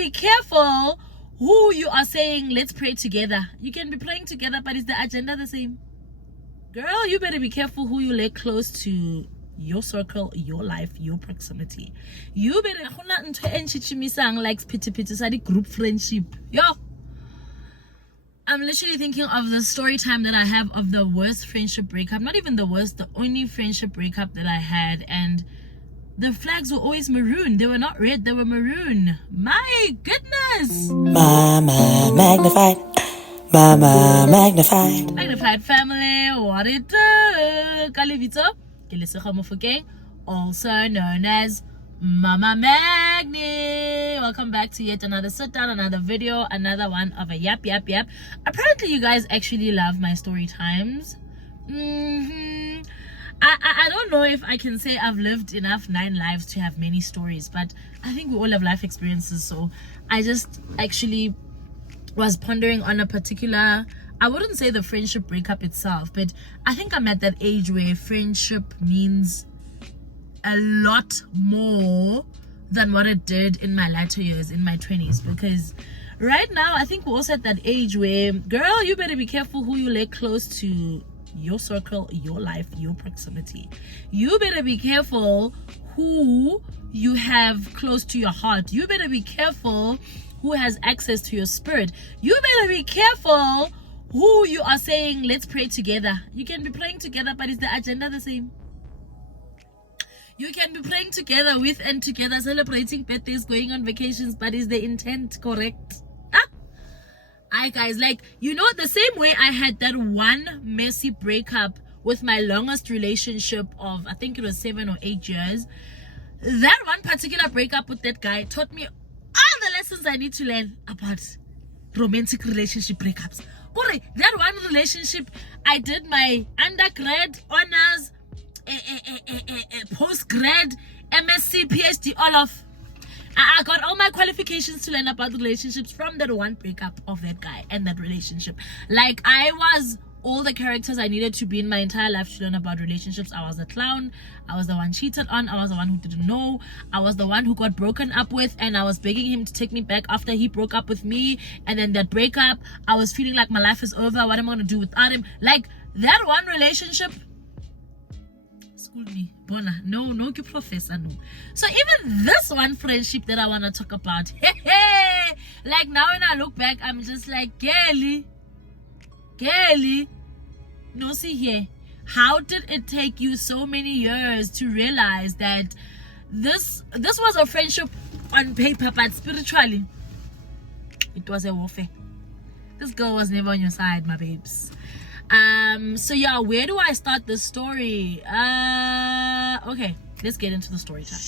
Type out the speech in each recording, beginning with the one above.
be careful who you are saying, let's pray together. You can be praying together, but is the agenda the same? Girl, you better be careful who you let close to your circle, your life, your proximity. You better like pity group friendship. Yo, I'm literally thinking of the story time that I have of the worst friendship breakup. Not even the worst, the only friendship breakup that I had. And the flags were always maroon. They were not red, they were maroon. My goodness. Mama magnified. Mama magnified. Magnified family, what it do? Kalivito, Kilisoko Mofokeng, also known as Mama Magni. Welcome back to yet another sit down, another video, another one of a yap. Apparently you guys actually love my story times. I don't know if I can say I've lived enough 9 lives to have many stories, but I think we all have life experiences. So I just actually was pondering on a particular, I wouldn't say the friendship breakup itself, but I think I'm at that age where friendship means a lot more than what it did in my latter years, in my 20s. Because right now I think we're also at that age where, girl, you better be careful who you let close to your circle, your life, your proximity. You better be careful who you have close to your heart. You better be careful who has access to your spirit. You better be careful who you are saying, let's pray together. You can be praying together, but is the agenda the same? You can be praying together with and together, celebrating birthdays, going on vacations, but is the intent correct? Hi guys, like, you know, the same way I had that one messy breakup with my longest relationship of, I think it was 7 or 8 years. That one particular breakup with that guy taught me all the lessons I need to learn about romantic relationship breakups. That one relationship, I did my undergrad, honors, postgrad, MSc, PhD, all of. I got all my qualifications to learn about relationships from that one breakup of that guy and that relationship. Like, I was all the characters I needed to be in my entire life to learn about relationships. I was a clown. I was the one cheated on. I was the one who didn't know. I was the one who got broken up with, and I was begging him to take me back after he broke up with me. And then that breakup, I was feeling like my life is over. What am I going to do without him? Like, that one relationship, school me, Bona. No, ke professor, no. So even this one friendship that I want to talk about, like, now when I look back, I'm just like, girly, no, see here, how did it take you so many years to realize that this was a friendship on paper, but spiritually it was a warfare? This girl was never on your side, my babes. So yeah, where do I start the story? Okay, let's get into the story time.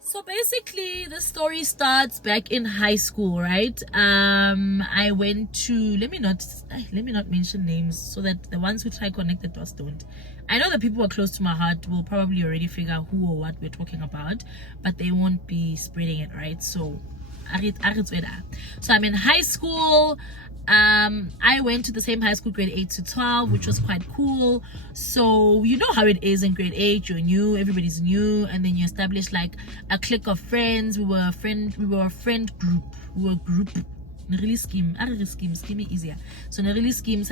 So basically, the story starts back in high school, right? I went to, let me not mention names so that the ones who try connect the dots don't. I know the people who are close to my heart will probably already figure out who or what we're talking about, but they won't be spreading it, right? So I'm in high school. I went to the same high school, grade 8 to 12, which was quite cool. So you know how it is in grade 8, you're new, everybody's new, and then you establish like a clique of friends. We were a friend group. We were a group. Scheme easier. So scheme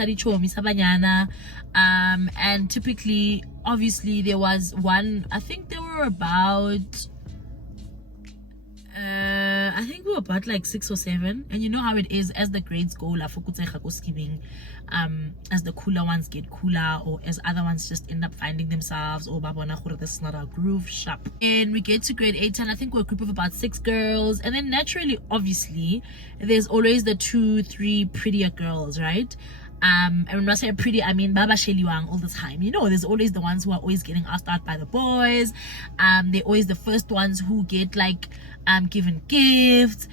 and typically, obviously, there was one, I think there were about I think we were about like 6 or 7, and you know how it is as the grades go, scheming, as the cooler ones get cooler, or as other ones just end up finding themselves, or this is not our groove shop. And we get to grade 8, and I think we're a group of about 6 girls, and then naturally, obviously, there's always the 2-3 prettier girls, right? And when I say pretty, I mean Baba Sheliwang all the time. You know, there's always the ones who are always getting asked out by the boys. They're always the first ones who get like given gifts.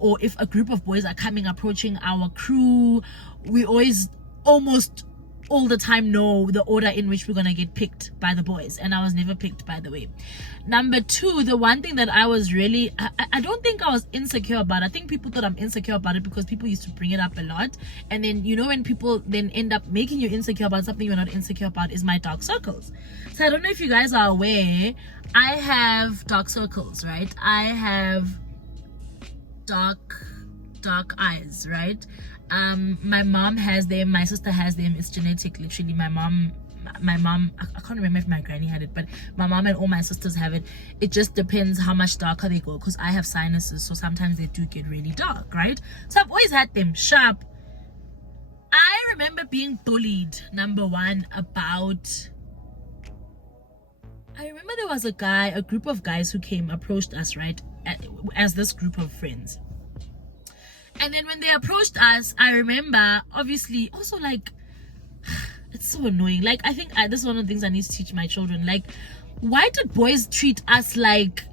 Or if a group of boys are approaching our crew, we always almost all the time know the order in which we're gonna get picked by the boys, and I was never picked, by the way. Number 2, the one thing that I was really, I don't think I was insecure about. I think people thought I'm insecure about it because people used to bring it up a lot, and then you know when people then end up making you insecure about something you're not insecure about, is my dark circles. So I don't know if you guys are aware, I have dark circles, right? I have dark eyes, right? My mom has them, my sister has them. It's genetic, literally. My mom, I can't remember if my granny had it, but my mom and all my sisters have it. It just depends how much darker they go, because I have sinuses, so sometimes they do get really dark, right? So I've always had them sharp. I remember being bullied, number one, I remember there was a group of guys who approached us, right, as this group of friends. And then when they approached us, I remember, obviously, also like, it's so annoying. Like, I think this is one of the things I need to teach my children. Like, why did boys treat us like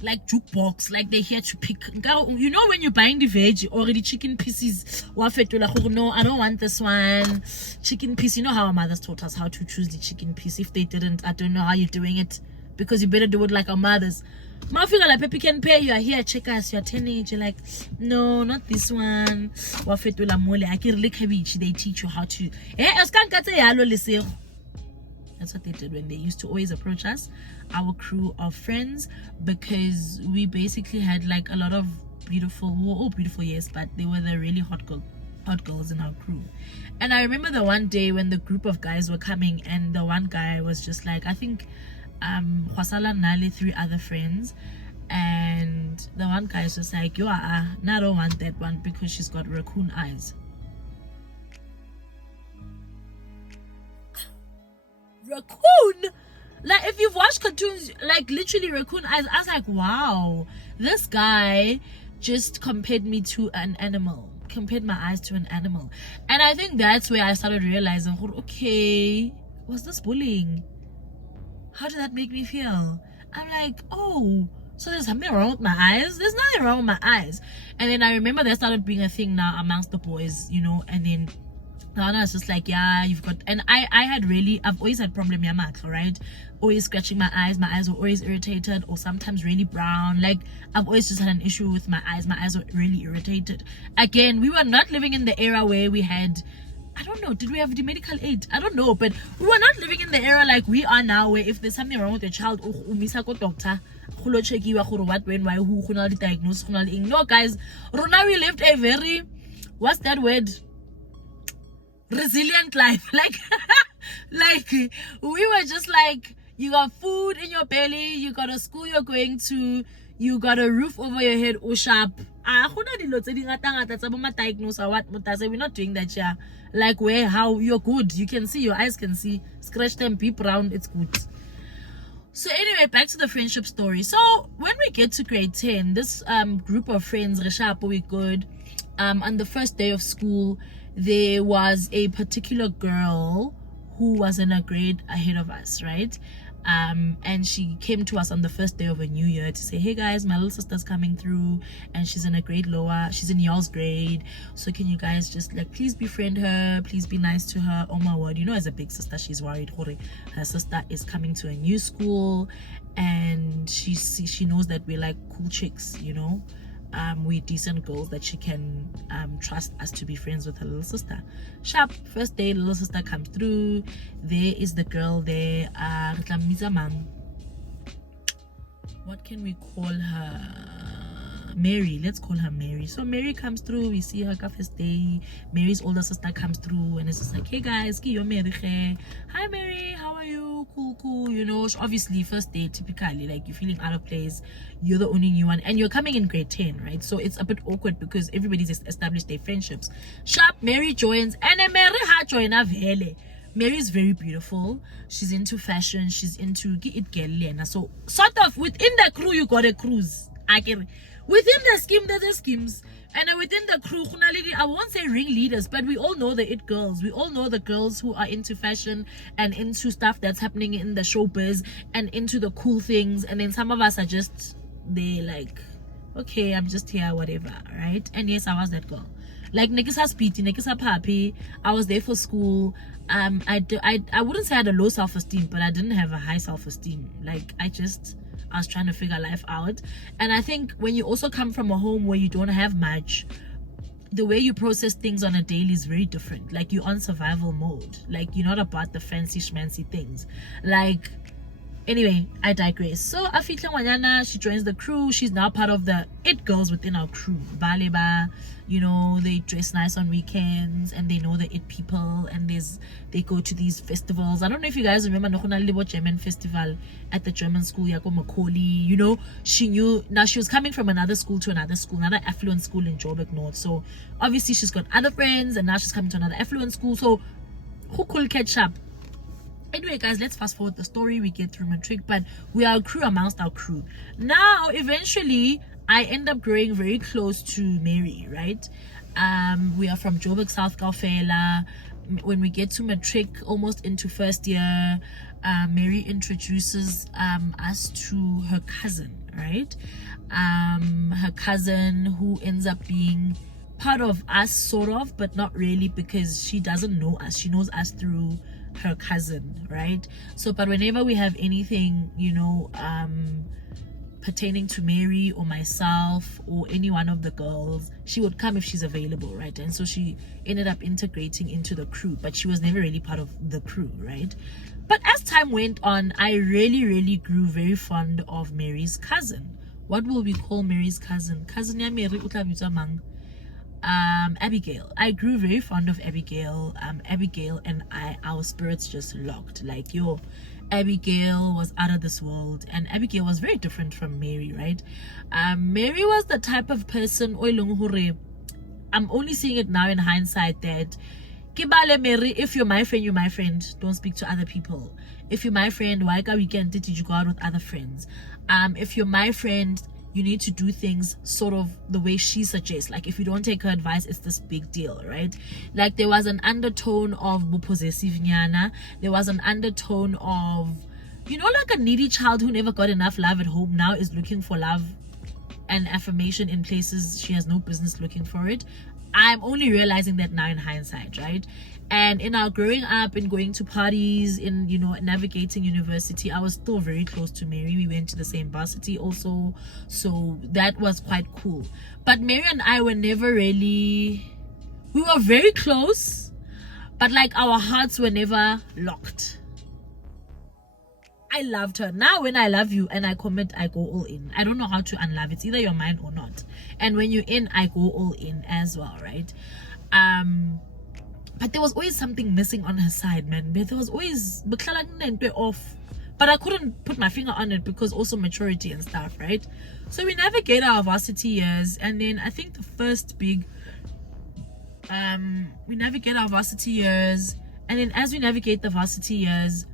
jukebox, like they're here to pick? You know, when you're buying the veg or the chicken pieces, no, I don't want this one chicken piece. You know how our mothers taught us how to choose the chicken piece. If they didn't, I don't know how you're doing it, because you better do it like our mothers. My figure like Pepe can pay, you are here, check us, you're 10 age, you're like, no, not this one. They teach you how to. That's what they did when they used to always approach us, our crew of friends, because we basically had like a lot of beautiful, we were all beautiful, yes, but they were the really hot girls in our crew. And I remember the one day when the group of guys were coming, and the one guy was just like, I think Khwasala Nale, 3 other friends, and the one guy is just like, no, I don't want that one because she's got raccoon eyes. Raccoon? Like, if you've watched cartoons, like literally raccoon eyes. I was like, wow, this guy just compared me to an animal, compared my eyes to an animal. And I think that's where I started realizing, okay, was this bullying? How did that make me feel? I'm like, oh, so there's something wrong with my eyes? There's nothing wrong with my eyes. And then I remember there started being a thing now amongst the boys, you know, and then Lana is just like, yeah, you've got, and I've always had problem yamak, right? Always scratching my eyes were always irritated, or sometimes really brown. Like, I've always just had an issue with my eyes were really irritated. Again, we were not living in the era where we had, I don't know, did we have the medical aid? I don't know, but we were not living in the era like we are now, where if there's something wrong with your child, doctor, what, when, why, who, diagnosis. No, guys, Rona, we lived a very, what's that word? Resilient life. Like we were just like, you got food in your belly, you got a school you're going to, you got a roof over your head, sharp. We're not doing that here. Like, where, how, you're good, you can see, your eyes can see, scratch them, be brown, it's good. So anyway, back to the friendship story. So when we get to grade 10, this group of friends, Reshapo, we good. On the first day of school, there was a particular girl who was in a grade ahead of us, right? And she came to us on the first day of a new year to say, hey guys, my little sister's coming through, and she's in a grade lower, she's in y'all's grade, so can you guys just like please befriend her, please be nice to her. Oh my word, you know, as a big sister, she's worried her sister is coming to a new school, and she knows that we're like cool chicks, you know, we're decent girls that she can trust us to be friends with her little sister. Sharp, first day, little sister comes through. There is the girl there, what can we call her? Mary, let's call her Mary. So Mary comes through, we see her first day. Mary's older sister comes through, and it's just like, hey guys, hi Mary, how are you? Cool, you know. Obviously first day, typically, like, you're feeling out of place, you're the only new one, and you're coming in grade 10, right? So it's a bit awkward because everybody's established their friendships. Sharp, Mary joins, and Mary ha join vele. Mary is very beautiful, she's into fashion, she's into it girl. So sort of within the crew you got a cruise. Within the scheme, there's the schemes, and within the crew, I won't say ringleaders, but we all know the it girls. We all know the girls who are into fashion and into stuff that's happening in the showbiz and into the cool things. And then some of us are just, they like, okay, I'm just here, whatever, right? And yes, I was that girl. Like, Nekisa Speedy, Nekisa Papi, I was there for school. I wouldn't say I had a low self-esteem, but I didn't have a high self-esteem. Like, I was trying to figure life out. And I think when you also come from a home where you don't have much, the way you process things on a daily is very different. Like, you're on survival mode. Like, you're not about the fancy schmancy things. Like, Anyway, I digress. So Afitla Wanyana, she joins the crew. She's now part of the it girls within our crew. Baleba, you know, they dress nice on weekends and they know the it people, and they go to these festivals. I don't know if you guys remember Nohuna Libo German festival at the German school, Yako Makoli. You know, she knew now she was coming from another school to another school, another affluent school in Joburg North. So obviously she's got other friends, and now she's coming to another affluent school. So who could catch up? Anyway, guys, let's fast forward the story. We get through matric, but we are a crew amongst our crew. Now, eventually, I end up growing very close to Mary, right? We are from Joburg, South Kaufela. When we get to matric, almost into first year, Mary introduces us to her cousin, right? Her cousin, who ends up being part of us, sort of, but not really, because she doesn't know us. She knows us through her cousin, right? So but whenever we have anything, you know, pertaining to Mary or myself or any one of the girls, she would come if she's available, right? And so she ended up integrating into the crew, but she was never really part of the crew, right? But as time went on, I really grew very fond of Mary's cousin. What will we call Mary's cousin? Cousin ya Mary utlabitswa mang? Abigail. I grew very fond of Abigail. Abigail and our spirits just locked. Like, yo, Abigail was out of this world, and Abigail was very different from Mary, right? Mary was the type of person, I'm only seeing it now in hindsight, that Kibale Mary, if you're my friend, you're my friend. Don't speak to other people. If you're my friend, why can't weekend did you go out with other friends? If you're my friend, you need to do things sort of the way she suggests. Like, if you don't take her advice, it's this big deal, right? Like, there was an undertone of possessive nyana. There was an undertone of, you know, like a needy child who never got enough love at home now is looking for love and affirmation in places she has no business looking for it. I'm only realizing that now in hindsight, right? And in our growing up and going to parties, in, you know, navigating university, I was still very close to Mary. We went to the same varsity also, so that was quite cool. But Mary and I were never really, we were very close, but like our hearts were never locked. I loved her. Now when I love you and I commit, I go all in. I don't know how to unlove. It's either you're mine or not. And when you're in, I go all in as well, right? But there was always something missing on her side, man. There was always off, but I couldn't put my finger on it because also maturity and stuff, right? So we navigate our varsity years, and then I think the first big we navigate our varsity years, and then as we navigate the varsity years,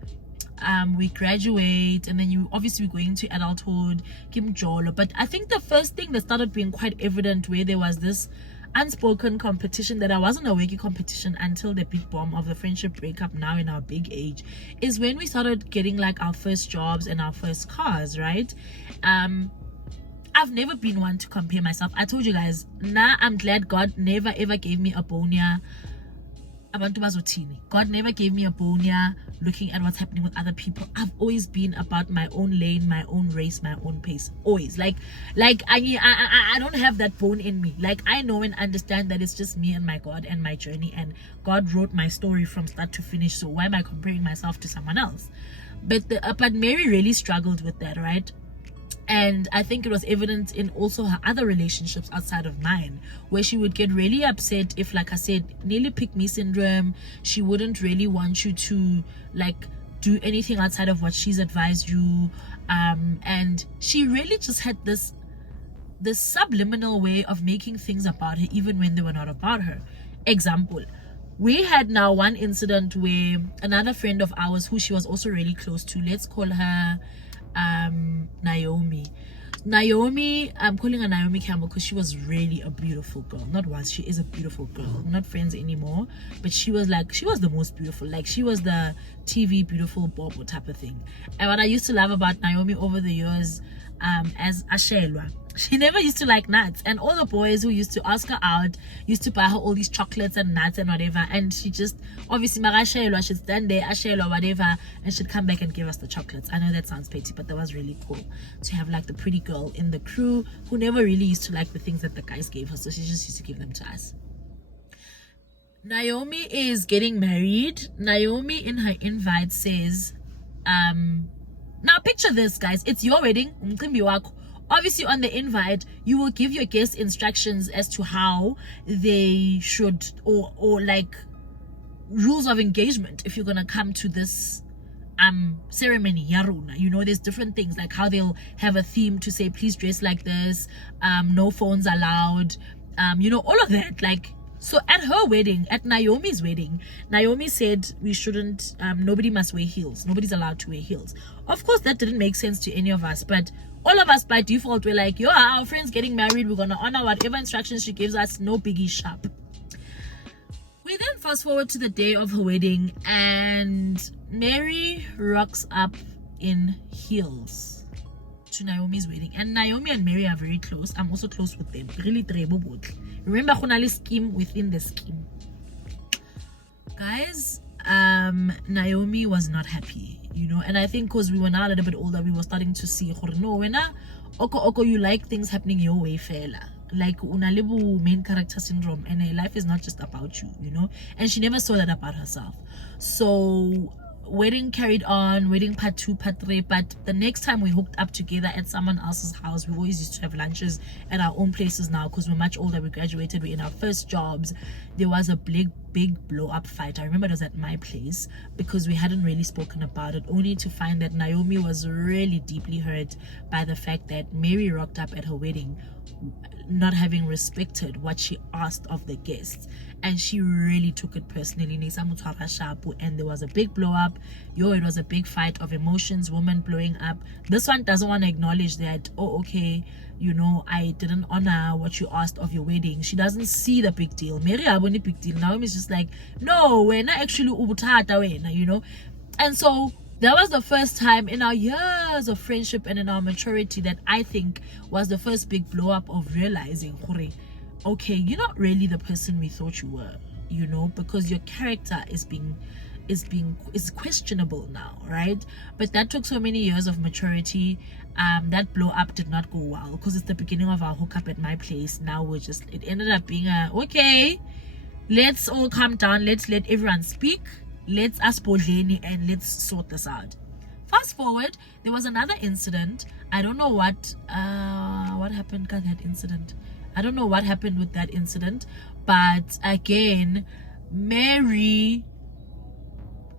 we graduate, and then you obviously go into adulthood, Kim Jolo. But I think the first thing that started being quite evident, where there was this unspoken competition that I wasn't a wiki competition until the big bomb of the friendship breakup now in our big age, is when we started getting like our first jobs and our first cars, right? I've never been one to compare myself. I told you guys, nah, I'm glad God never ever gave me a bonia. God never gave me a bonia looking at what's happening with other people. I've always been about my own lane, my own race, my own pace. Always. Like I don't have that bone in me. Like, I know and understand that it's just me and my God and my journey, and God wrote my story from start to finish. So why am I comparing myself to someone else? But Mary really struggled with that, right? And I think it was evident in also her other relationships outside of mine, where she would get really upset if, like I said, nearly pick me syndrome. She wouldn't really want you to like do anything outside of what she's advised you, and she really just had this subliminal way of making things about her even when they were not about her. Example, we had now one incident where another friend of ours, who she was also really close to, let's call her Naomi. I'm calling her Naomi Campbell because she was really a beautiful girl. She is a beautiful girl. I'm not friends anymore, but she was the most beautiful. Like, she was the TV beautiful Bobo type of thing. And what I used to love about Naomi over the years, as Ashelwa, she never used to like nuts, and all the boys who used to ask her out used to buy her all these chocolates and nuts and whatever, and she just obviously Magashelwa, she'd stand there, Ashelwa, whatever, and she'd come back and give us the chocolates. I know that sounds petty, but that was really cool to have like the pretty girl in the crew who never really used to like the things that the guys gave her, so she just used to give them to us. Naomi is getting married. Naomi in her invite says Now picture this, guys. It's your wedding. Umcimbi wakho. Obviously, on the invite, you will give your guests instructions as to how they should, or like rules of engagement if you're gonna come to this ceremony yaruna. You know, there's different things like how they'll have a theme to say please dress like this, no phones allowed, you know, all of that. Like, so at her wedding, at Naomi's wedding, Naomi said we shouldn't, nobody must wear heels, nobody's allowed to wear heels. Of course that didn't make sense to any of us, but all of us by default were like, yo, our friend's getting married, we're gonna honor whatever instructions she gives us, no biggie, sharp. We then fast forward to the day of her wedding, and Mary rocks up in heels to Naomi's wedding. And Naomi and Mary are very close. I'm also close with them. Really trebo both. Remember Khunali scheme within the scheme. Guys, Naomi was not happy, you know, and I think because we were now a little bit older, we were starting to see, no, when oko you like things happening your way, fella. Like unalibu main character syndrome, and life is not just about you, you know. And she never saw that about herself. So wedding carried on, wedding part 2, part 3, but the next time we hooked up together at someone else's house, we always used to have lunches at our own places now because we're much older, we graduated, we're in our first jobs. There was a big blow up fight. I remember it was at my place because we hadn't really spoken about it, only to find that Naomi was really deeply hurt by the fact that Mary rocked up at her wedding not having respected what she asked of the guests, and she really took it personally, and there was a big blow up. It was a big fight of emotions, women blowing up. This one doesn't want to acknowledge that, oh okay, you know, I didn't honor what you asked of your wedding. She doesn't see the big deal. Mary aboni big deal. Naomi's just like, no, we're not actually ubutata wena, you know. And so that was the first time in our years of friendship and in our maturity that I think was the first big blow up of realizing, okay, you're not really the person we thought you were, you know, because your character is questionable now, right? But that took so many years of maturity. That blow up did not go well because it's the beginning of our hookup at my place. Now it ended up being okay, let's all calm down, let's let everyone speak, let's ask Bodleni and let's sort this out. Fast forward, there was another incident. I don't know what happened with that incident. I don't know what happened with that incident, but again, Mary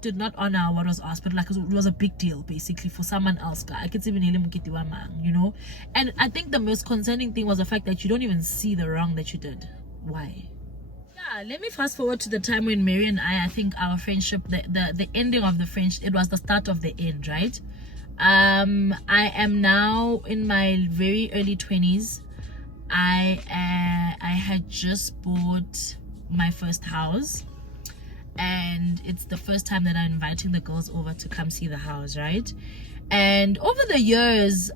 did not honor what was asked, but like it was a big deal basically for someone else, you know. And I think the most concerning thing was the fact that you don't even see the wrong that you did. Why? Yeah, let me fast forward to the time when Mary and I think our friendship, the ending of the friendship, it was the start of the end, right? I am now in my very early 20s. I had just bought my first house, and it's the first time that I'm inviting the girls over to come see the house, right? And over the years,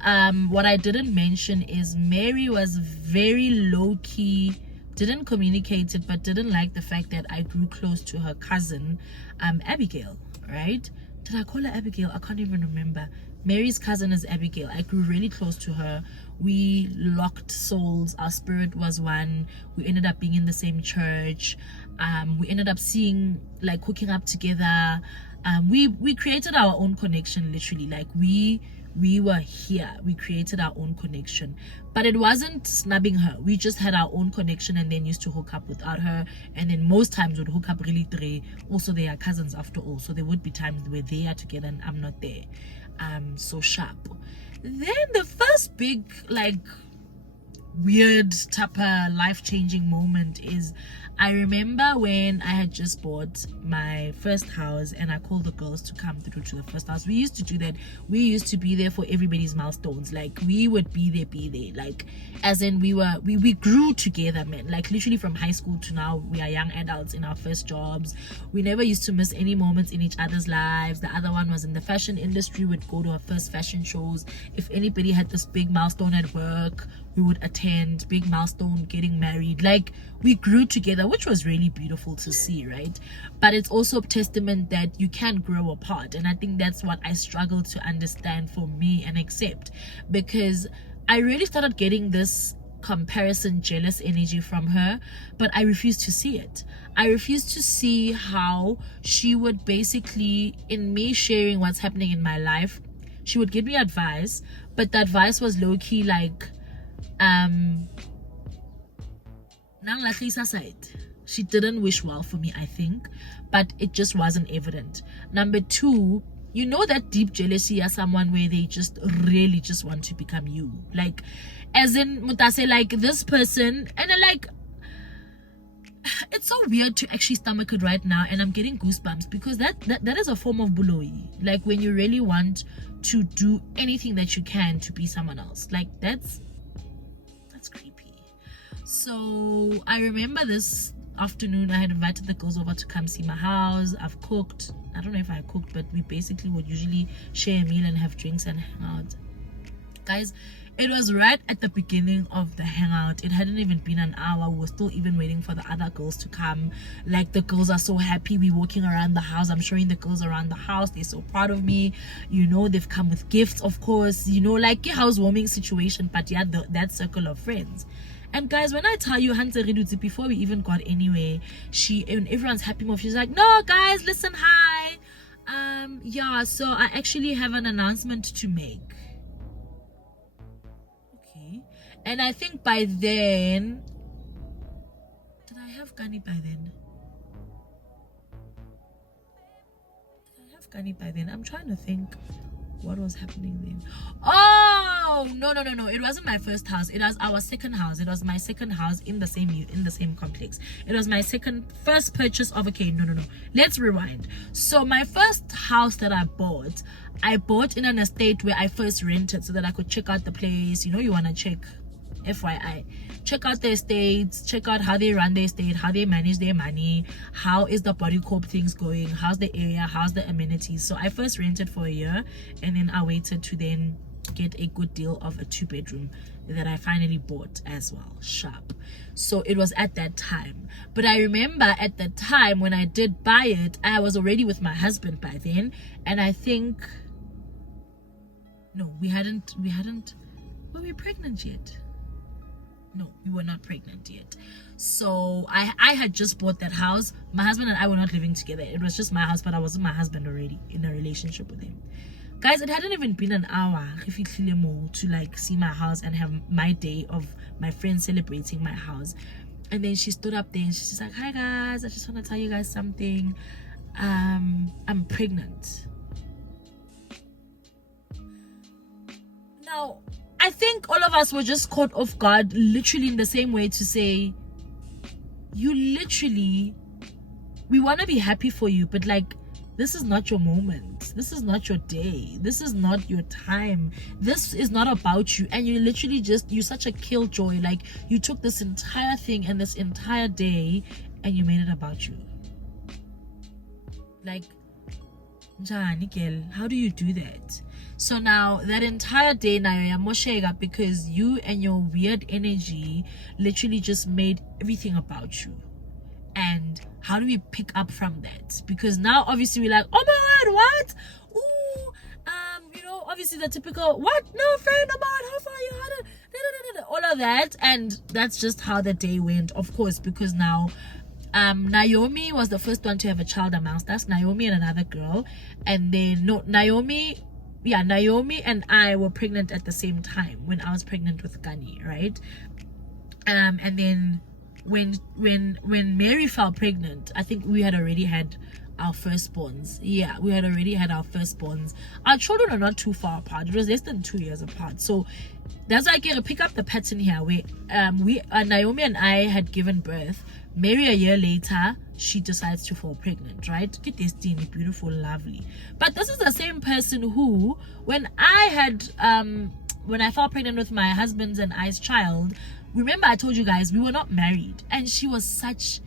what I didn't mention is Mary was very low-key, didn't communicate it, but didn't like the fact that I grew close to her cousin, Abigail, right? Did I call her Abigail? I can't even remember. Mary's cousin is Abigail. I grew really close to her. We locked souls. Our spirit was one. We ended up being in the same church. We ended up seeing, like, hooking up together. We created our own connection, literally. Like, we were here. We created our own connection. But it wasn't snubbing her. We just had our own connection and then used to hook up without her. And then most times would hook up really three. Also, they are cousins after all. So there would be times where they are together and I'm not there. So sharp. Then the first big, like, weird type of life-changing moment is, I remember when I had just bought my first house and I called the girls to come through to the first house. We used to do that. We used to be there for everybody's milestones. Like, we would be there. Like, as in we grew together, man. Like, literally from high school to now, we are young adults in our first jobs. We never used to miss any moments in each other's lives. The other one was in the fashion industry. We'd go to our first fashion shows. If anybody had this big milestone at work, we would attend. Big milestone, getting married. Like, we grew together, which was really beautiful to see, right? But it's also a testament that you can grow apart, and I think that's what I struggled to understand for me and accept, because I really started getting this comparison, jealous energy from her, but I refused to see it. I refused to see how she would basically, in me sharing what's happening in my life, she would give me advice, but the advice was low-key like side. She didn't wish well for me, I think, but it just wasn't evident. Number two, you know that deep jealousy as someone where they just really just want to become you, like as in mutase, like this person, and then like it's so weird to actually stomach it right now, and I'm getting goosebumps because that is a form of bullying. Like when you really want to do anything that you can to be someone else, like that's creepy. So I remember this afternoon I had invited the girls over to come see my house. I've cooked. I don't know if I cooked, but we basically would usually share a meal and have drinks and hang out. Guys, it was right at the beginning of the hangout. It hadn't even been an hour. We were still even waiting for the other girls to come. Like, the girls are so happy. We're walking around the house. I'm showing the girls around the house. They're so proud of me. You know, they've come with gifts, of course. You know, like a housewarming situation, but yeah, that circle of friends. And guys, when I tell you Hansa Reduzi, before we even got anywhere, and everyone's happy move, she's like, no guys, listen, hi. Yeah, so I actually have an announcement to make. Okay. And I think by then, did I have Gani by then? I'm trying to think what was happening then. Oh no, it wasn't my first house. It was our second house. It was my second house in the same complex. It was my first purchase of no, let's rewind. So my first house that I bought in an estate where I first rented so that I could check out the place. You know, you want to check, FYI, check out the estates, check out how they run the estate, how they manage their money, how is the body corp things going, how's the area, how's the amenities. So I first rented for a year, and then I waited to then get a good deal of a 2-bedroom that I finally bought as well, sharp. So it was at that time. But I remember at the time when I did buy it, I was already with my husband by then, and I think no, we hadn't were we pregnant yet? No, we were not pregnant yet. So I had just bought that house. My husband and I were not living together. It was just my house, but I wasn't my husband already in a relationship with him. Guys, it hadn't even been an hour to like see my house and have my day of my friends celebrating my house. And then she stood up there and she's like, hi guys, I just want to tell you guys something. I'm pregnant. Now, I think all of us were just caught off guard, literally in the same way, to say, we want to be happy for you, but like, this is not your moment. This is not your day. This is not your time. This is not about you. And you literally you're such a killjoy. Like, you took this entire thing and this entire day and you made it about you. Like, how do you do that? So now that entire day now you're moshega because you and your weird energy literally just made everything about you. And how do we pick up from that? Because now obviously we're like, oh my god, what? Ooh, you know, obviously the typical, what? No, friend of mine, how far you had all of that. And that's just how the day went, of course, because now Naomi was the first one to have a child amongst us. Naomi and another girl. And then Naomi and I were pregnant at the same time when I was pregnant with Gani, right? And then when Mary fell pregnant, I think we had already had our firstborns. Yeah, we had already had our firstborns. Our children are not too far apart. It was less than 2 years apart. So that's why I can pick up the pattern here where Naomi and I had given birth. Mary, a year later, she decides to fall pregnant, right? Get destiny, beautiful, lovely. But this is the same person who, when I fell pregnant with my husband's and I's child, remember I told you guys we were not married, and she was such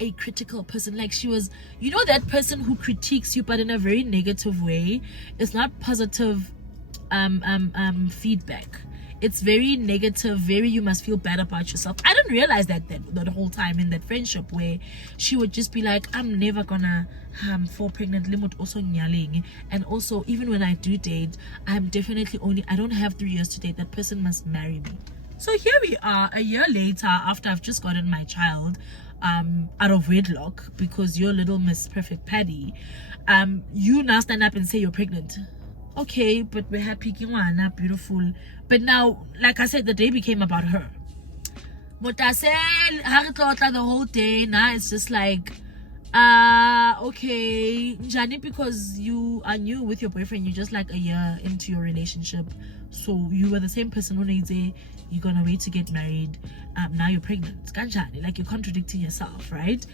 a critical person. Like, she was, you know, that person who critiques you but in a very negative way. It's not positive feedback. It's very negative, very you must feel bad about yourself. I didn't realize that the whole time in that friendship, where she would just be like, I'm never gonna fall pregnant, limit also nyaling. And also, even when I do date, I'm definitely I don't have 3 years to date. That person must marry me. So here we are a year later, after I've just gotten my child out of wedlock, because you're little Miss Perfect Paddy, you now stand up and say you're pregnant. okay, but we're happy, beautiful. But now, like I said, the day became about her. The whole day, now it's just like, okay, Jani, because you are new with your boyfriend, you're just like a year into your relationship, so you were the same person who they say you're gonna wait to get married, now you're pregnant. Like, you're contradicting yourself, right?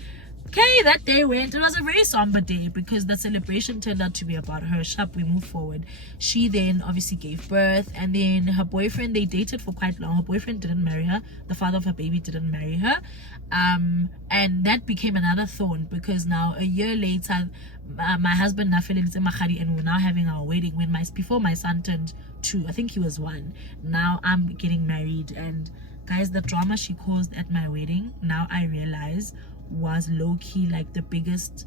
Okay, that day went. It was a very somber day because the celebration turned out to be about her. We move forward. She then obviously gave birth, and then her boyfriend, they dated for quite long. Her boyfriend didn't marry her. The father of her baby didn't marry her. And that became another thorn because now a year later, my husband and we're now having our wedding before my son turned 2. I think he was 1. Now I'm getting married, and guys, the drama she caused at my wedding, now I realize, was low-key like the biggest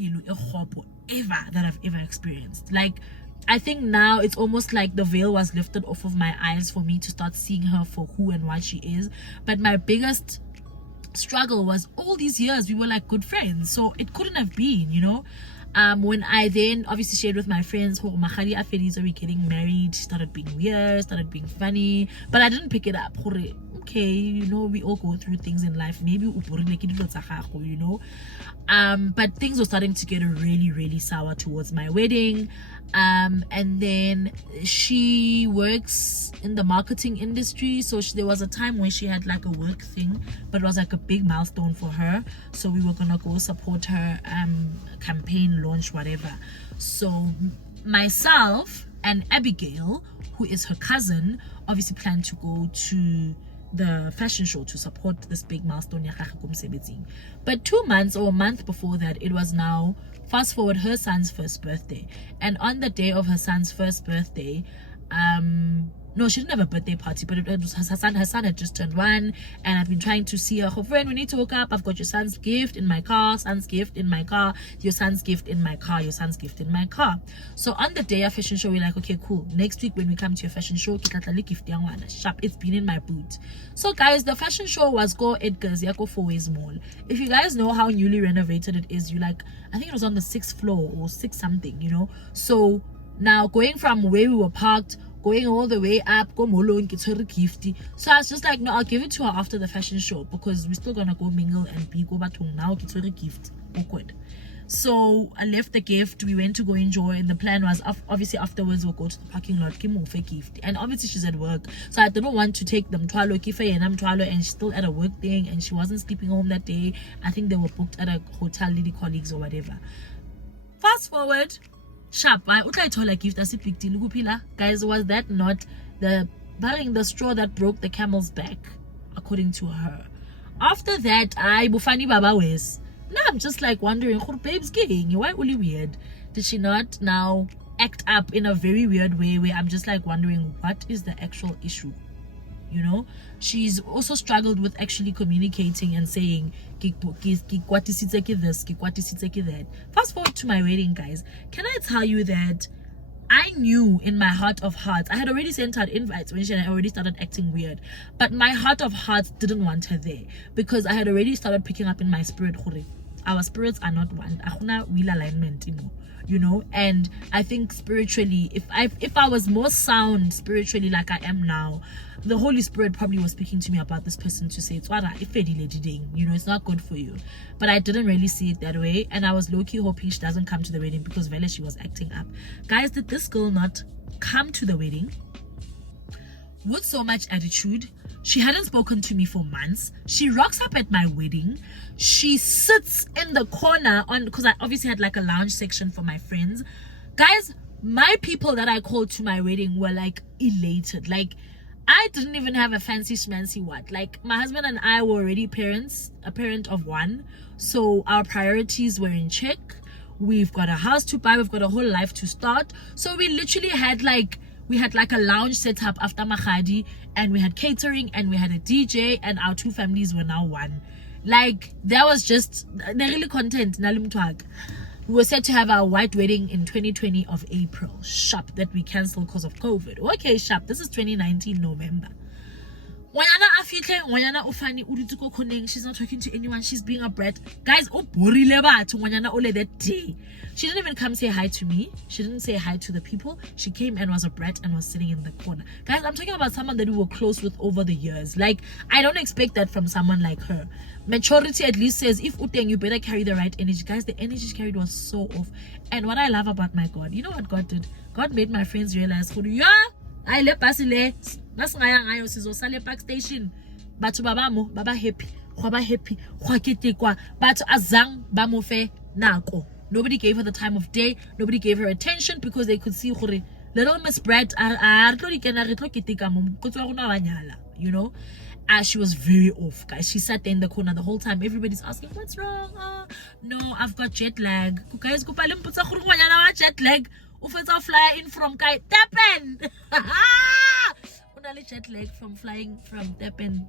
ever that I've ever experienced. Like, I think now it's almost like the veil was lifted off of my eyes for me to start seeing her for who and what she is. But my biggest struggle was all these years we were like good friends, so it couldn't have been, when I then obviously shared with my friends, are we getting married, started being weird, started being funny, but I didn't pick it up. Okay, we all go through things in life, maybe but things were starting to get really, really sour towards my wedding. And then she works in the marketing industry, so there was a time when she had like a work thing, but it was like a big milestone for her, so we were gonna go support her campaign launch, whatever. So myself and Abigail, who is her cousin, obviously planned to go to the fashion show to support this big milestone. But 2 months or a month before that, it was now fast forward her son's first birthday, and on the day of her son's first birthday, no, she didn't have a birthday party, but it was her son had just turned 1, and I've been trying to see her. Friend, we need to hook up. I've got your son's gift in my car, son's gift in my car, your son's gift in my car, your son's gift in my car. So on the day of fashion show, we're like, okay, cool, next week when we come to your fashion show, it's been in my boot. So guys, the fashion show was Go Edgar's Yako 4-Ways Mall. If you guys know how newly renovated it is, I think it was on the 6th floor or 6 something, so now going from where we were parked, going all the way up, go molo and get her a gifty. So I was just like, no, I'll give it to her after the fashion show because we're still gonna go mingle and be go back now, get her a gift. Awkward. So I left the gift, we went to go enjoy, and the plan was obviously afterwards we'll go to the parking lot, give her a gift. And obviously she's at work, so I didn't want to take them and she's still at a work thing, and she wasn't sleeping home that day. I think they were booked at a hotel, lady colleagues or whatever. Fast forward, I told a gift as a big deal. Guys, was that not the straw that broke the camel's back, according to her? After that, Bufani Baba was. Now I'm just like wondering, babe's getting why really weird? Did she not now act up in a very weird way where I'm just like wondering what is the actual issue? She's also struggled with actually communicating and saying that. Fast forward to my wedding, guys. Can I tell you that I knew in my heart of hearts, I had already sent her invites when she had already started acting weird, but my heart of hearts didn't want her there because I had already started picking up in my spirit, our spirits are not one, wheel alignment, and I think spiritually, if I was more sound spiritually like I am now, the Holy Spirit probably was speaking to me about this person to say, it's not good for you. But I didn't really see it that way, and I was low-key hoping she doesn't come to the wedding because Vele, she was acting up. Guys, did this girl not come to the wedding with so much attitude? She hadn't spoken to me for months. She rocks up at my wedding. She sits in the corner because I obviously had like a lounge section for my friends. Guys, my people that I called to my wedding were like elated. Like, I didn't even have a fancy schmancy what. Like, my husband and I were already parents, a parent of 1. So our priorities were in check. We've got a house to buy. We've got a whole life to start. So we literally had like a lounge set up after Mahadi, and we had catering, and we had a DJ, and our 2 families were now 1. Like, that was just, they're really content. We were set to have our white wedding in 2020 of April. That we cancelled because of COVID. Okay, this is 2019 November. When I fihle ngwanyana o fane o dutse ko khoneng, she's not talking to anyone, she's being a brat. Guys, o borile batho ngwanyana ole that day. She didn't even come say hi to me. She didn't say hi to the people. She came and was a brat and was sitting in the corner. Guys, I'm talking about someone that we were close with over the years. Like, I don't expect that from someone like her. Maturity at least says, if uteng, you better carry the right energy. Guys, the energy she carried was so off. And what I love about my God, you know what God did? God made my friends realize, yeah, I left Basile, nasingaya ngayo sizosale park station. Batho babamo, baba happy, khwaba happy, khwaketekwa, batho azang bamofe nako. Nobody gave her the time of day. Nobody gave her attention because they could see little Miss Brett. You know, she was very off, guys. She sat there in the corner the whole time. Everybody's asking, "What's wrong?" No, I've got jet lag. Guys, jet lag. Fly in from Tappen. Jet lag from flying from Tappen.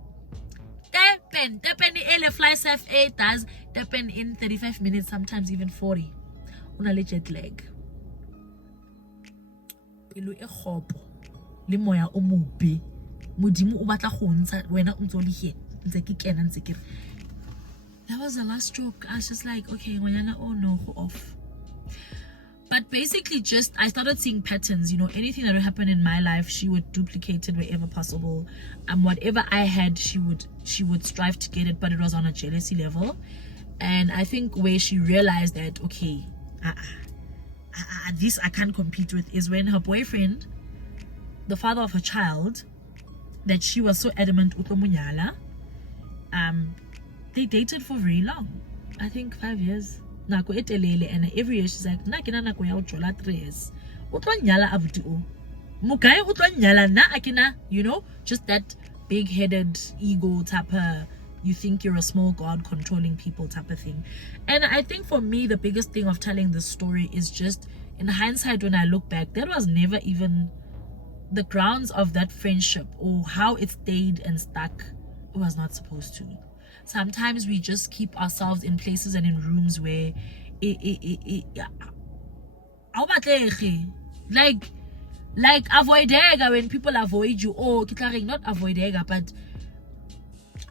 Tappen ele fly SF8 does Tappen in 35 minutes, sometimes even 40. Unale jet lag. Pelo e khopo le moya o mobe. Modimo o batla go ntsha wena o ntse le here. Ntse ke kena ntse ke. That was the last stroke. I was just like, okay, ngwana oh no, go off. But basically I started seeing patterns, you know, anything that would happen in my life, she would duplicate it wherever possible. Whatever I had, she would strive to get it, but it was on a jealousy level. And I think where she realized that, okay, this I can't compete with, is when her boyfriend, the father of her child, that she was so adamant utomunyala, they dated for very long. I think 5 years. Nako etelele, and every year she's like, na kina nako ya ujola 3 years. Utwa nyala abuti o. Mukai utwa nyala na akina, you know, just that big-headed ego type of, you think you're a small god controlling people type of thing. And I think for me, the biggest thing of telling this story is just, in hindsight, when I look back, that was never even the grounds of that friendship or how it stayed and stuck. It was not supposed to. Sometimes we just keep ourselves in places and in rooms where like avoidega, when people avoid you, or not avoidega, but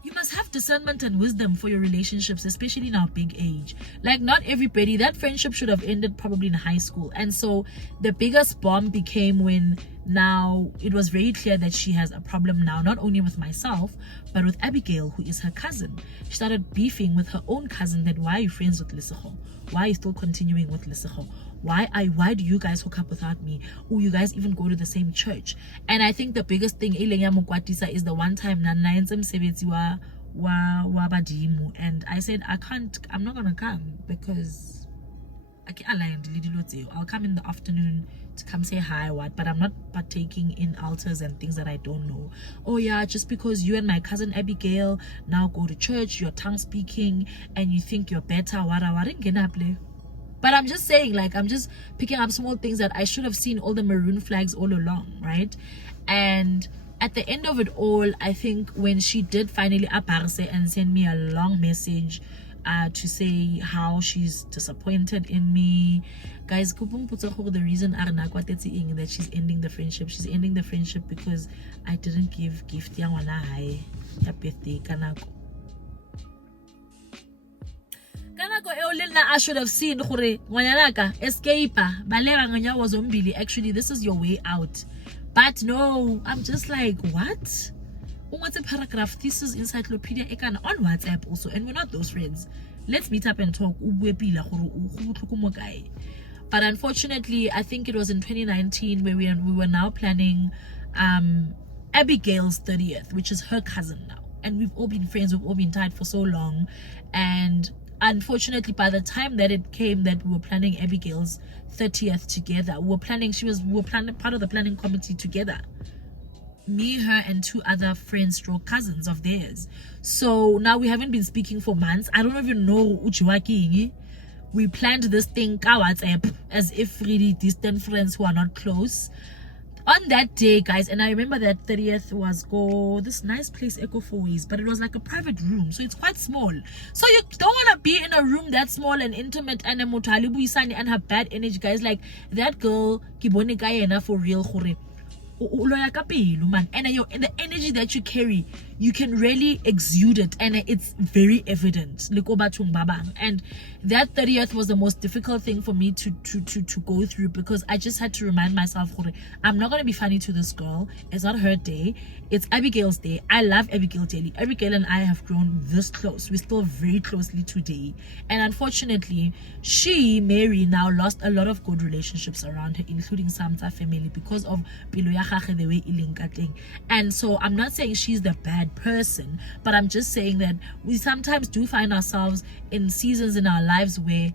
you must have discernment and wisdom for your relationships, especially in our big age. Like, not everybody, that friendship should have ended probably in high school. And so the biggest bomb became when now it was very clear that she has a problem now, not only with myself, but with Abigail, who is her cousin. She started beefing with her own cousin that, why are you friends with Liseho? Why are you still continuing with Liseho? Why do you guys hook up without me? Or you guys even go to the same church? And I think the biggest thing is the one time and I said, I'm not gonna come because I'll come in the afternoon to come say hi, but I'm not partaking in altars and things that I don't know. Oh yeah, just because you and my cousin Abigail now go to church, you're tongue speaking and you think you're better, but I'm just saying, like, I'm just picking up small things that I should have seen all the maroon flags all along, right? And at the end of it all, I think when she did finally aparse and send me a long message to say how she's disappointed in me, guys, the reason that she's ending the friendship, because I didn't give gift ya birthday kanako. I should have seen escape was actually, this is your way out. But no, I'm just like, what? What's a paragraph thesis encyclopedia on WhatsApp also, and we're not those friends. Let's meet up and talk. But unfortunately, I think it was in 2019 where we were now planning Abigail's 30th, which is her cousin now, and we've all been friends, we've all been tied for so long. And unfortunately, by the time that it came that we were planning Abigail's 30th together, we were planning part of the planning committee together, me, her, and 2 other friends stroke cousins of theirs. So now we haven't been speaking for months. I don't even know uchiwaki. We planned this thing WhatsApp as if really distant friends who are not close. On that day, guys, and I remember that 30th was this nice place, Echo 4 Ways, but it was like a private room, so it's quite small. So you don't want to be in a room that small and intimate and and have bad energy, guys. Like that girl, for real, and the energy that you carry, you can really exude it, and it's very evident. And that 30th was the most difficult thing for me to go through, because I just had to remind myself, I'm not going to be funny to this girl. It's not her day, it's Abigail's day. I love Abigail daily. Abigail and I have grown this close. We're still very closely today, and unfortunately Mary now lost a lot of good relationships around her, including some of her family, because of pelo ya gagwe, the way e leng ka teng. And so I'm not saying she's the bad person, but I'm just saying that we sometimes do find ourselves in seasons in our lives where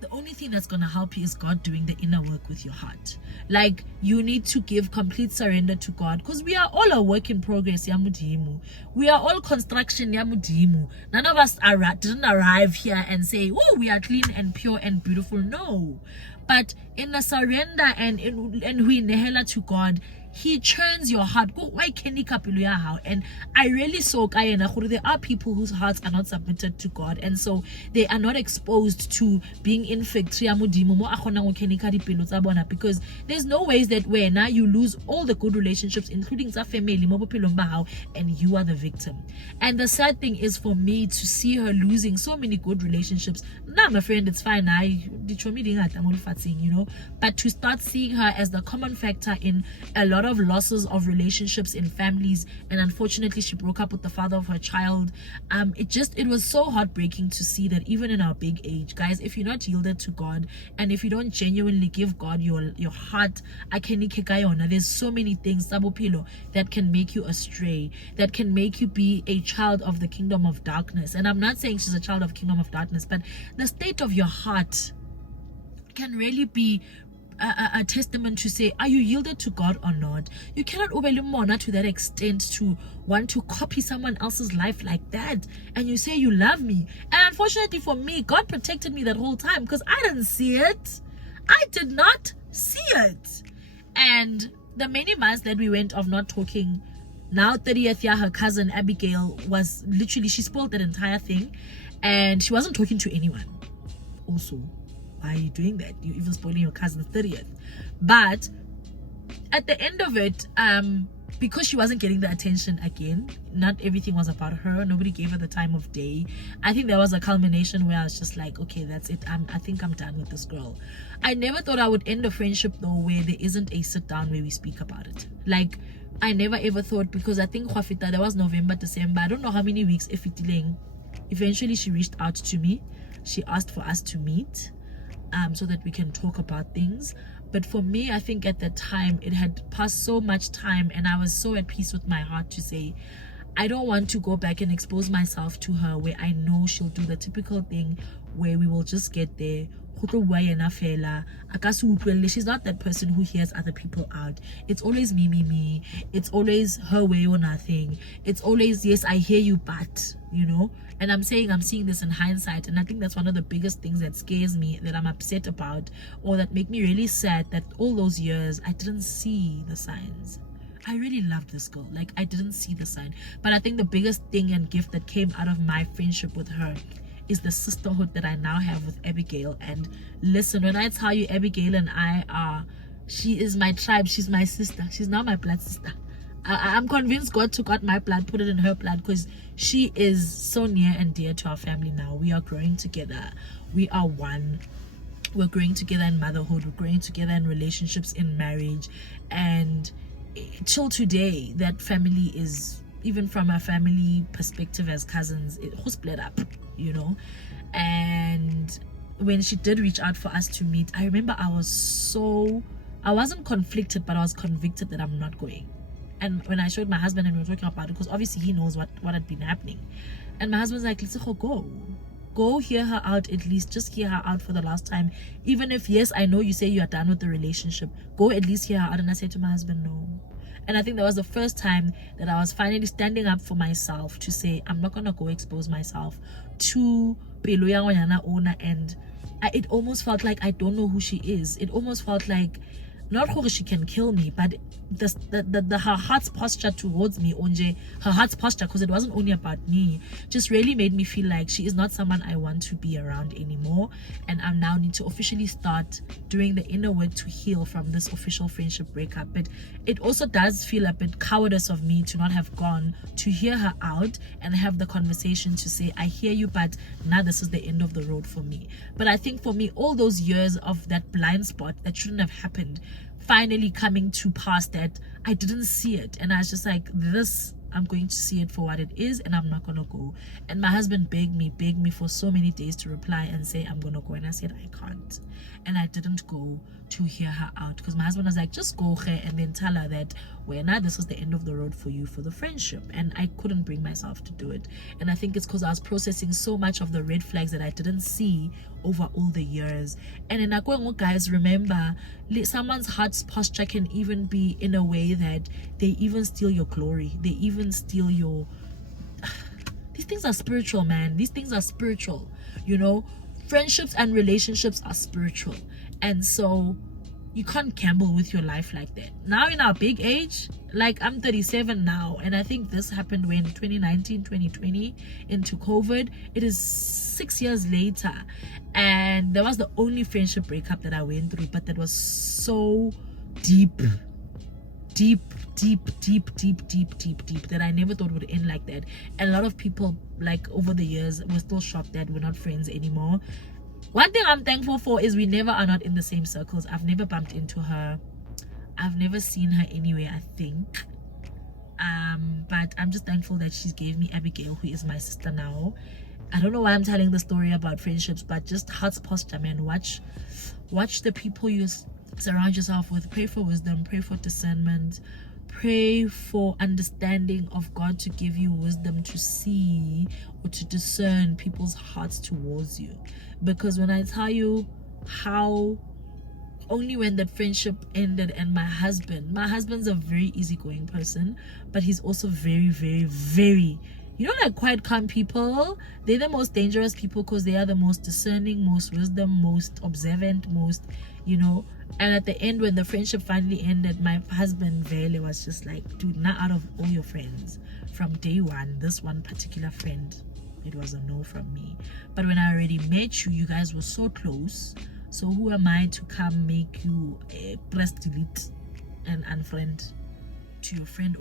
the only thing that's going to help you is God doing the inner work with your heart. Like, you need to give complete surrender to God, because we are all a work in progress, ya Mudimu. We are all construction, ya Mudimu. None of us didn't arrive here and say, oh, we are clean and pure and beautiful. No. But in the surrender and we nehela to God, He churns your heart. Go, why can he kapilo ya hao? And I really saw there are people whose hearts are not submitted to God, and so they are not exposed to being infect, because there's no ways that where now you lose all the good relationships, including sa family, and you are the victim. And the sad thing is for me to see her losing so many good relationships. Nah, my friend, it's fine. But to start seeing her as the common factor in a lot of losses of relationships in families, and unfortunately she broke up with the father of her child. It was so heartbreaking to see that even in our big age, guys, if you're not yielded to God, and if you don't genuinely give God your heart, there's so many things that can make you astray, that can make you be a child of the kingdom of darkness. And I'm not saying she's a child of kingdom of darkness, but the state of your heart can really be a testament to say, are you yielded to God or not? You cannot obey to that extent to want to copy someone else's life like that, and you say you love me. And unfortunately for me, God protected me that whole time, because I didn't see it. I did not see it. And the many months that we went of not talking, now 30th year, her cousin Abigail was literally, she spoiled that entire thing, and she wasn't talking to anyone. Also, why are you doing that? You're even spoiling your cousin's 30th. But at the end of it, because she wasn't getting the attention again, not everything was about her, nobody gave her the time of day. I think there was a culmination where I was just like, okay, that's it. I think I'm done with this girl. I never thought I would end a friendship though where there isn't a sit down where we speak about it. Like, I never ever thought, because I think there was November, December, I don't know how many weeks if it delaying. Eventually she reached out to me. She asked for us to meet, so that we can talk about things. But for me, I think at that time it had passed so much time, and I was so at peace with my heart to say, I don't want to go back and expose myself to her where I know she'll do the typical thing where we will just get there. She's not that person who hears other people out. It's always me. It's always her way or nothing. It's always, yes, I hear you, but, and I'm saying I'm seeing this in hindsight, and I think that's one of the biggest things that scares me, that I'm upset about, or that make me really sad, that all those years I didn't see the signs. I really loved this girl. Like, I didn't see the sign. But I think the biggest thing and gift that came out of my friendship with her is the sisterhood that I now have with Abigail. And listen, when I tell you Abigail and I are, she is my tribe, she's my sister, she's now my blood sister. I'm convinced God took out my blood, put it in her blood, because she is so near and dear to our family now. We are growing together. We are one. We're growing together in motherhood. We're growing together in relationships, in marriage. And till today, that family is, even from a family perspective as cousins, it was split up, And when she did reach out for us to meet, I remember I wasn't conflicted, but I was convicted that I'm not going. And when I showed my husband and we were talking about it, because obviously he knows what had been happening, and my husband's like, let's go hear her out, at least just hear her out for the last time. Even if, yes, I know you say you are done with the relationship, go at least hear her out. And I said to my husband, no. And I think that was the first time that I was finally standing up for myself to say, I'm not gonna go expose myself to pelo ya ngwanyana owner. And it almost felt like I don't know who she is. It almost felt like not how she can kill me, but her heart's posture towards me, onje, her heart's posture, because it wasn't only about me, just really made me feel like she is not someone I want to be around anymore. And I now need to officially start doing the inner work to heal from this official friendship breakup. But it also does feel a bit cowardice of me to not have gone to hear her out and have the conversation to say, I hear you, but now this is the end of the road for me. But I think for me, all those years of that blind spot that shouldn't have happened finally coming to pass, that I didn't see it, and I was just like, this, I'm going to see it for what it is, and I'm not gonna go. And my husband begged me for so many days to reply and say I'm gonna go, and I said I can't. And I didn't go to hear her out, because my husband was like, just go here and then tell her that, well, now this is the end of the road for you for the friendship. And I couldn't bring myself to do it. And I think it's because I was processing so much of the red flags that I didn't see over all the years. And in Akwengo, guys, remember, someone's heart's posture can even be in a way that they even steal your glory, they even steal your these things are spiritual, man. These things are spiritual, you know. Friendships and relationships are spiritual, and so you can't gamble with your life like that. Now in our big age, like I'm 37 now, and I think this happened when 2019 2020 into COVID. It is 6 years later, and that was the only friendship breakup that I went through, but that was so deep that I never thought would end like that. And a lot of people, like, over the years were still shocked that we're not friends anymore. One thing I'm thankful for is we never are not in the same circles. I've never bumped into her, I've never seen her anywhere, I think. But I'm just thankful that she gave me Abigail, who is my sister now. I don't know why I'm telling the story about friendships, but just heart's posture, man. Watch the people you surround yourself with. Pray for wisdom, pray for discernment, pray for understanding of God to give you wisdom to see or to discern people's hearts towards you. Because when I tell you how only when that friendship ended, and my husband's a very easygoing person, but he's also very, very, very, you know, like quiet, calm people, they're the most dangerous people, because they are the most discerning, most wisdom, most observant, most, you know. And at the end, when the friendship finally ended, my husband Vele was just like, dude, now out of all your friends from day one, this one particular friend, it was a no from me. But when I already met you, you guys were so close, so who am I to come make you press delete and unfriend to your friend?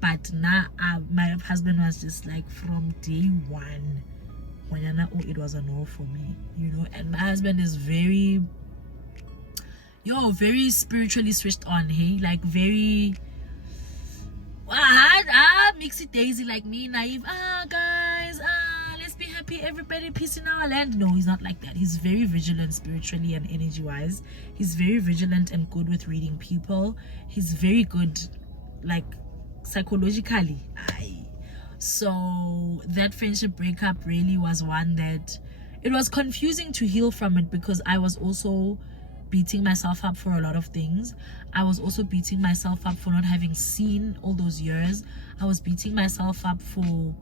But now my husband was just like, from day one, it was a no for me, you know. And my husband is very spiritually switched on, hey, like very mixy daisy, like me, naive, guys, let's be happy, everybody, peace in our land. No, he's not like that. He's very vigilant spiritually and energy wise. He's very vigilant and good with reading people. He's very good, like, psychologically. So that friendship breakup really was one that it was confusing to heal from it, because I was also beating myself up for a lot of things. I was also beating myself up for not having seen all those years. I was beating myself up for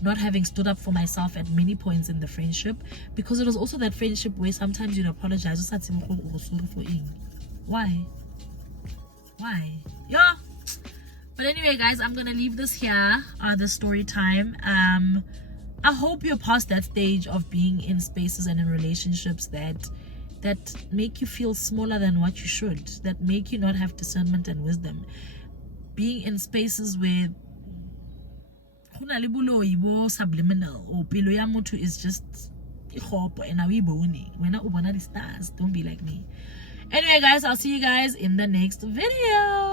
not having stood up for myself at many points in the friendship, because it was also that friendship where sometimes you'd apologize. Why? Yeah. But anyway, guys, I'm gonna leave this here, the story time. I hope you're past that stage of being in spaces and in relationships that make you feel smaller than what you should, that make you not have discernment and wisdom. Being in spaces where subliminal, or pelo ya motho is just and don't be like me. Anyway, guys, I'll see you guys in the next video.